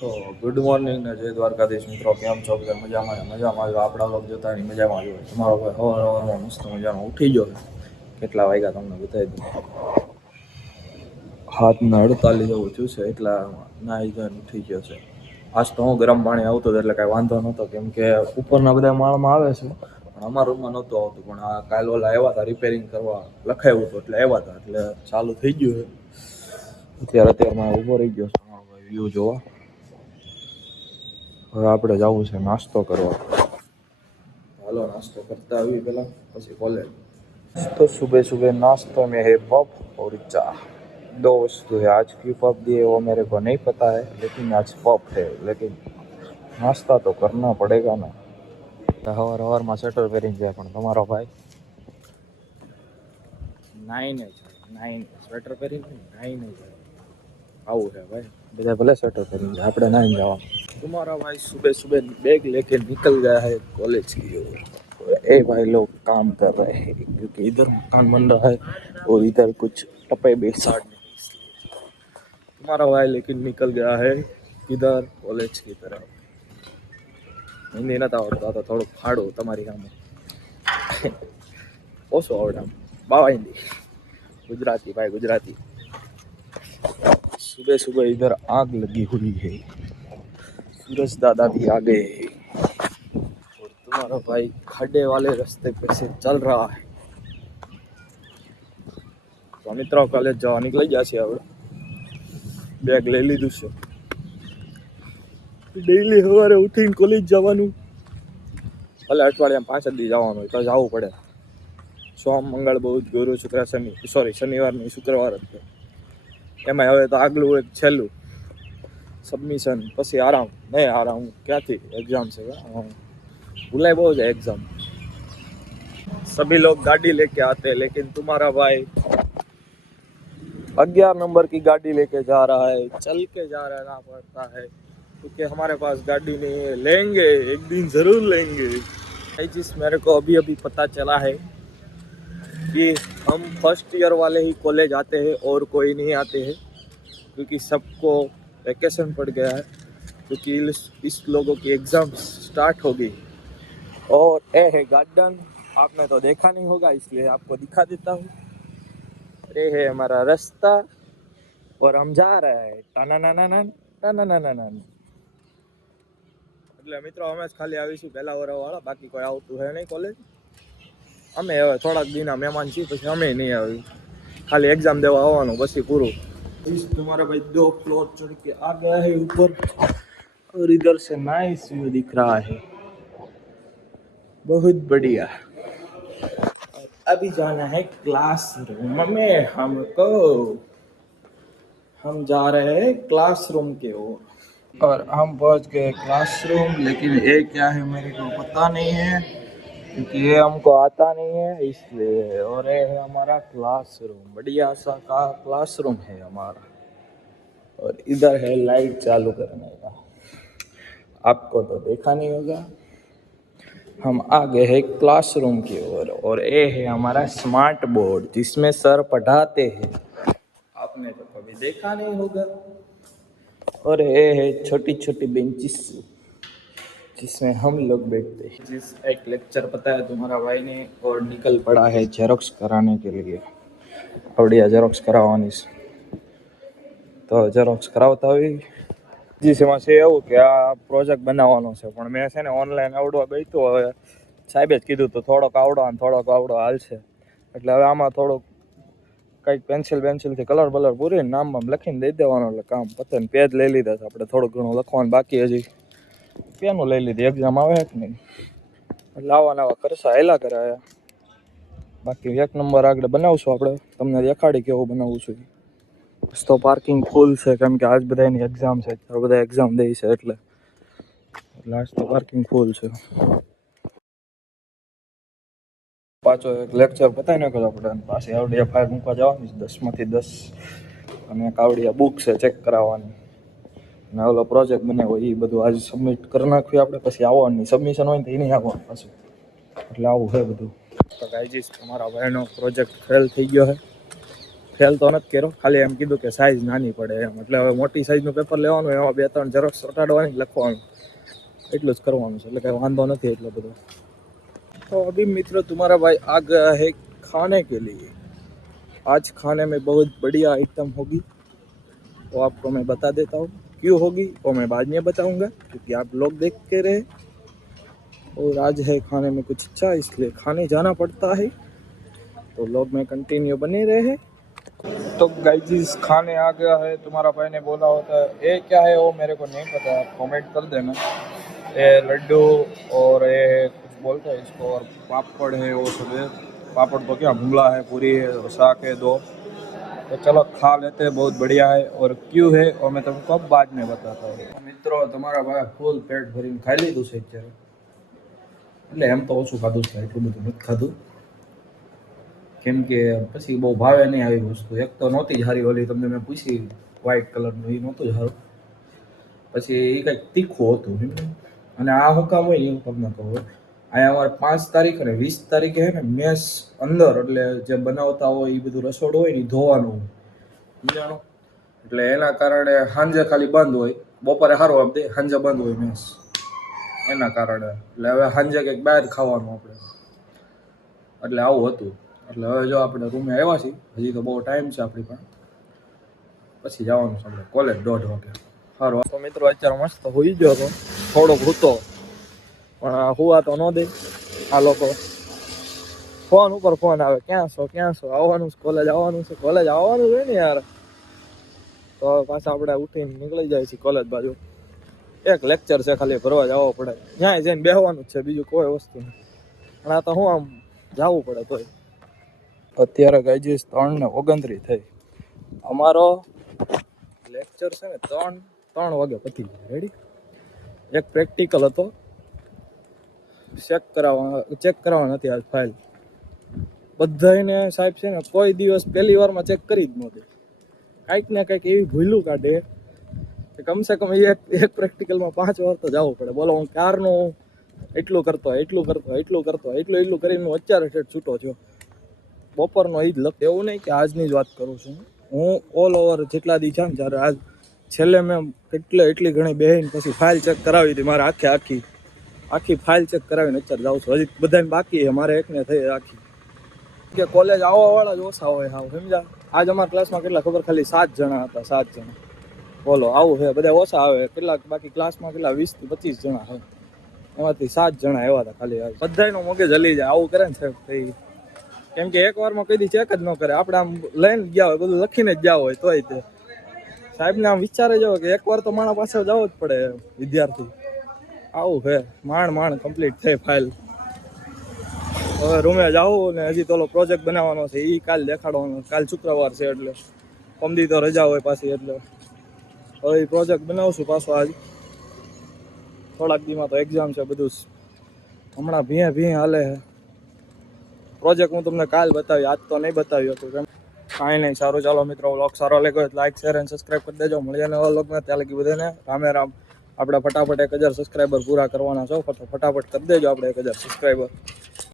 તો good morning ને જય દ્વારકાધીશ મિત્રો. કેમ છો બધા? મજામાં? મજામાં જો આપણા લોકો જોતા એની મજામાં જો તમારો ભાઈ હવાર હવારમાં મસ્ત મજામાં ઉઠી ગયો કેટલા વાગ્યા તમને બતાવી દઉં. હાથના અડતાલીસ જેવું થયું છે, એટલા નાહી ધોઈને ઉઠી ગયો છે. આજ તો હું ગરમ પાણી આવતો એટલે કાંઈ વાંધો નહોતો, કેમ કે ઉપરના બધા માળમાં આવે છે. પણ અમારા રૂમમાં નહોતું આવતું. પણ આ કાલ ઓલા આવ્યા હતા રિપેરિંગ કરવા લખાયું હતું એટલે આવ્યા હતા. એટલે ચાલુ થઈ ગયું અત્યારે અત્યારમાં ઊભો રહી ગયો છે. મારો ભાઈ વ્યૂ જોવા. હવે આપણે જવું છે નાસ્તો કરવા હાલો નાસ્તો કરતા આવી પહેલા પછી કોલેજ तो सुबह सुबह नाश्ते में है पफ और चाय दो वस्तु है आज की पफ दिए वो मेरे को नहीं पता है लेकिन आज पफ है लेकिन नाश्ता तो करना पड़ेगा ना હવાર હવારમાં સ્વેટર પહેરીને જાય પણ તમારો ભાઈ નાઈને છે નાઈને સ્વેટર પહેરીને નાઈને જાય આવું છે ભાઈ બધા ભલે સ્વેટર પહેરીને જાય આપણે નાઈને જવાનું तुम्हारा भाई सुबह सुबह बैग लेके निकल गया है कॉलेज की ओर ए भाई लोग काम कर रहे हैं क्योंकि इधर मकान बन रहा है और इधर कुछ टपे बेसाड़ने हैं इसलिए तुम्हारा भाई लेकिन निकल गया है किधर कॉलेज की तरफ હિન્દી નતા આવડતા તો થોડુંક ફાડું તમારી સામે ઓછું આવડે આમ બાવા હિન્દી गुजराती भाई गुजराती सुबह सुबह इधर आग लगी हुई है सूरज दादा भी आ गए हैं और तुम्हारा भाई खड्डे वाले रास्ते पे से चल रहा है તો મિત્રો કોલેજ જવા નીકળી ગયા છે હવે બેગ લઈ લીધું છે ડેઈલી સવારે ઉઠીને કોલેજ જવાનું ભલે અઠવાડિયામાં પાંચ જ દી જવાનું હોય તો જવું પડે સોમ મંગળ બુધ ગુરુ શુક્ર શનિ સોરી શનિવાર નહીં શુક્રવાર જ છે એમાં હવે તો આગલું એક છેલ્લું સબમિશન પછી આરામ નહીં આરામ ક્યાંથી એક્ઝામ છે હા. ભૂલાય બહુ છે एग्जाम सभी लोग गाड़ी लेके आते हैं लेकिन तुम्हारा भाई ग्यारह नंबर की गाड़ी लेके जा रहा है चल के जा रहना पड़ता है क्योंकि हमारे पास गाड़ी नहीं है लेंगे एक दिन जरूर लेंगे जिस मेरे को अभी अभी पता चला है कि हम फर्स्ट ईयर वाले ही कॉलेज आते हैं और कोई नहीं आते हैं क्योंकि सबको वैकेशन पड़ गया है क्योंकि इस, इस लोगों की एग्ज़ाम स्टार्ट हो गई और ये है गार्डन आपने तो देखा नहीं होगा इसलिए आपको दिखा देता हूँ ये है हमारा रास्ता और हम जा रहे हैं टाना ना ना ना टाना ना ना ना એટલે મિત્રો અમે જ ખાલી આવીશું પહેલા વરવાળા બાકી કોઈ આવતું હે નહીં કોલેજ અમે હવે થોડાક દિના મહેમાન છીએ પછી અમે નહીં આવી ખાલી એક્ઝામ દેવા આવવાનું પછી પૂરું इस तुम्हारा भाई दो फ्लोर चढ़ के आ गया है ऊपर और इधर से नाइस व्यू दिख रहा है बहुत बढ़िया और अभी जाना है क्लास रूम में हमको हम जा रहे हैं क्लासरूम की ओर और हम पहुंच गए क्लासरूम लेकिन ये क्या है मेरे को पता नहीं है क्योंकि ये हमको आता नहीं है, इसलिए और ये है हमारा क्लासरूम बढ़िया सा का क्लासरूम है हमारा। और इधर है लाइट चालू करने का। आपको तो देखा नहीं होगा। हम आ गए हैं क्लासरूम की ओर, और ये है हमारा स्मार्ट बोर्ड जिसमें सर पढ़ाते हैं। आपने तो कभी देखा नहीं होगा। और ये है छोटी छोटी बेंचेस जिसमें हम लोग बैठते हैं। जिस एक लेक्चर पता है तुम्हारा भाई ने और निकल पड़ा है जेरोक्स कराने के लिए। આવડ્યા કરાવવાની છે તો ઝેરોક્સ કરાવતા હોય જી એમાં છે એવું કે આ પ્રોજેક્ટ બનાવવાનો છે પણ મેં છે ને ઓનલાઈન આવડવા બેઠો હવે। સાહેબે જ કીધું તો થોડોક આવડો અને થોડોક આવડો હાલ છે. એટલે હવે આમાં થોડોક કંઈક પેન્સિલ પેન્સિલથી કલર બલર પૂરીને નામમાં લખીને દઈ દેવાનો, એટલે કામ પતે પેજ લઈ લીધા છે. આપણે થોડું ઘણું લખવાનું બાકી હજી. પેનું લઈ લીધી એક્ઝામ આવે કે નહીં? આવા નવા ખર્ચા હેલા કરાયા બાકી એક નંબર આગળ બનાવશું આપણે. તમને દેખાડી કેવું બનાવવું છું તો પાર્કિંગ ફૂલ છે કેમ કે આજ બધાની એક્ઝામ છે અત્યારે બધા એક્ઝામ દે છે એટલે. આજ તો પાર્કિંગ ફૂલ છે. પાછો એક લેક્ચર પતાવી નાખ્યો આપણે પાછી આવડિયા ફાઇલ મૂકવા જવાની છે દસમાંથી દસ. અને એક આવડિયા બુક છે ચેક કરાવવાની. અને ઓલો પ્રોજેક્ટ બનાવ્યો એ બધું આજે સબમિટ કરી નાખ્યું આપણે પછી આવવાની સબમિશન હોય ને તો એ નહીં આવવાનું પાછું એટલે આવું છે બધું તો ગાઈજીસ તમારા ભાઈનો પ્રોજેક્ટ ફેલ થઈ ગયો છે ફેલ તો નથી કર્યો ખાલી એમ કીધું કે સાઈઝ નાની પડે એમ એટલે હવે મોટી સાઈઝનું પેપર લેવાનું એમાં બે ત્રણ ઝેરોક્સ ચોટાડવાની લખવાનું એટલું જ કરવાનું છે એટલે કઈ વાંધો નથી એટલો બધો तो अभी मित्र तुम्हारा भाई आ गया है खाने के लिए आज खाने में बहुत बढ़िया आइटम होगी वो आपको मैं बता देता हूँ क्यों होगी, वो मैं बाद में बताऊँगा, क्योंकि आप लोग देख के रहे। और आज है खाने में कुछ अच्छा इसलिए खाने जाना पड़ता है। तो लोग में कंटिन्यू बने रहे। तो गाइजिस खाने आ गया है, तुम्हारा भाई ने बोला होता है, ये क्या है? वो मेरे को नहीं पता, आप कॉमेंट कर देना। ये लड्डू और ये कुछ बोलते हैं इसको, और पापड़ है, वो सब पापड़ तो क्या भूंगला है पूरी है साग है दो। तो चलो खा लेते हैं बहुत बढ़िया है और क्यों है और मैं तुमको अब बाद में बताता हूँ મિત્રો તમારા ભાઈ ફૂલ પેટ ભરીને ખાઈ લીધું છે અત્યારે એટલે એમ તો ઓછું ખાધું છે એટલું બધું નથી ખાધું કેમ કે પછી બહુ ભાવે નહીં આવી વસ્તુ એક તો નહોતી જ સારી ઓલી તમને મેં પૂછી વ્હાઈટ કલરનું એ નહોતું જ સારું પછી એ કંઈક તીખું હતું સમજ્યા? અને આ હું કામ હોય એ હું તમને કહું અહીંયા અમારે પાંચ તારીખ અને વીસ તારીખે છે ને મેસ અંદર, એટલે જે બનાવતા હોય એ બધું રસોડું હોય ને ધોવાનું. સમજાણું એટલે એના કારણે સાંજે ખાલી બંધ હોય. બપોરે સારું આપ દે સાંજે બંધ હોય મેસ. એના કારણે. એટલે હવે સાંજે કંઈક બહાર ખાવાનું આપણે. એટલે આવું હતું. એટલે હવે જો આપણે રૂમે આવ્યા છીએ, હજી તો બહુ ટાઈમ છે આપણી પણ પછી જવાનું છે કોલેજ દોઢ વાગે સારું. તો મિત્રો, અત્યારે મસ્ત હોઈ ગયો હતો. થોડોક હતો. પણ હુવા તો ન દે. આ લોકો ફોન ઉપર ફોન આવે, ક્યાં છો ક્યાં છો? આવવાનું છે કોલેજ આવવાનું છે કોલેજ આવવાનું છે ને યાર. તો પાછા આપણે ઉઠીને નીકળી જાય છે કોલેજ બાજુ. એક લેક્ચર છે ખાલી, ભરવા જવો પડે. ત્યાં જઈને બેહવાનું જ છે, બીજું કોઈ વસ્તુ નહીં પણ આ તો હું આમ જવું પડે તોય. અત્યારે ગાઈજીસ ત્રણ ને ઓગણત્રીસ થઈ. અમારો લેક્ચર છે ને ત્રણ ત્રણ વાગે પતી રેડી એક પ્રેક્ટિકલ હતો. ચેક કરાવવા ચેક કરાવવા નથી આજ ફાઇલ બધાને સાહેબ છે ને કોઈ દિવસ પહેલી વારમાં ચેક કરી જ નહોતી કાંઈક ને કાંઈક એવી ભૂલું કાઢે કે કમસે કમ એક એક પ્રેક્ટિકલમાં પાંચ વાર તો જવું પડે. બોલો, હું કારનું એટલું કરતો એટલું કરતો એટલું કરતો એટલું એટલું કરીને હું અત્યારે ઠેઠ છૂટો છું. બપોરનો એ જ લખ. એવું નહીં કે આજની જ વાત કરું છું. હું ઓલ ઓવર જેટલા દી છે ને જ્યારે આજ છેલ્લે મેં એટલે એટલી ઘણી બેહીને પછી ફાઇલ ચેક કરાવી હતી. મારે આખે આખી આખી ફાઇલ ચેક કરાવીને અત્યારે જાઉં છું. હજી બધાને બાકી છે. મારે એકને થઈ આખી. કે કોલેજ આવવાવાળા જ ઓછા હોય હાવ સમજા આજ અમારા ક્લાસમાં કેટલા ખબર? ખાલી સાત જણા હતા, સાત જણા. બોલો, આવું છે? બધા ઓછા આવે. કેટલાક, બાકી ક્લાસમાં કેટલા? વીસથી પચીસ જણા હોય. એમાંથી સાત જણા એવા હતા ખાલી બધાનો મગજ હલી જાય. આવું કરે ને સાહેબ? થઈ. કેમ કે એક વારમાં કઈ ચેક જ ન કરે. આપણે આમ લઈને જ ગયા હોય, બધું લખીને જ ગયા હોય, તોય તે. સાહેબને આમ વિચારે જાવ કે એક વાર તો મારા પાસે જવું જ પડે વિદ્યાર્થી. આવું છે. માંડ માંડ કમ્પ્લીટ થઈ ફાઇલ હવે રૂમે જાવું ને હજી તો પ્રોજેક્ટ બનાવવાનો છે. એ કાલ દેખાડવાનો. કાલ શુક્રવાર છે એટલે. કમદી તો રજા હોય પાછી એટલે. હવે એ પ્રોજેક્ટ બનાવશું પાછો આજ. થોડાક દીમાં તો એક્ઝામ છે બધું. હમણાં ભીએ ભીએ હાલે છે. પ્રોજેક્ટ હું તમને કાલ બતાવી. આજ તો નહીં બતાવ્યું હતું. કેમ? કાંઈ નહીં. સારું. ચાલો મિત્રો વ્લોગ સારો લાગ્યો લાઈક શેર અને સબસ્ક્રાઈબ કરી દેજો. મળીએ નવા વ્લોગમાં ત્યાં લગી બધાને રામે રામ. આપણે ફટાફટ એક હજાર સબસ્ક્રાઈબર પૂરા કરવાના છો ફટાફટ કરી દેજો આપણે એક હજાર સબસ્ક્રાઈબર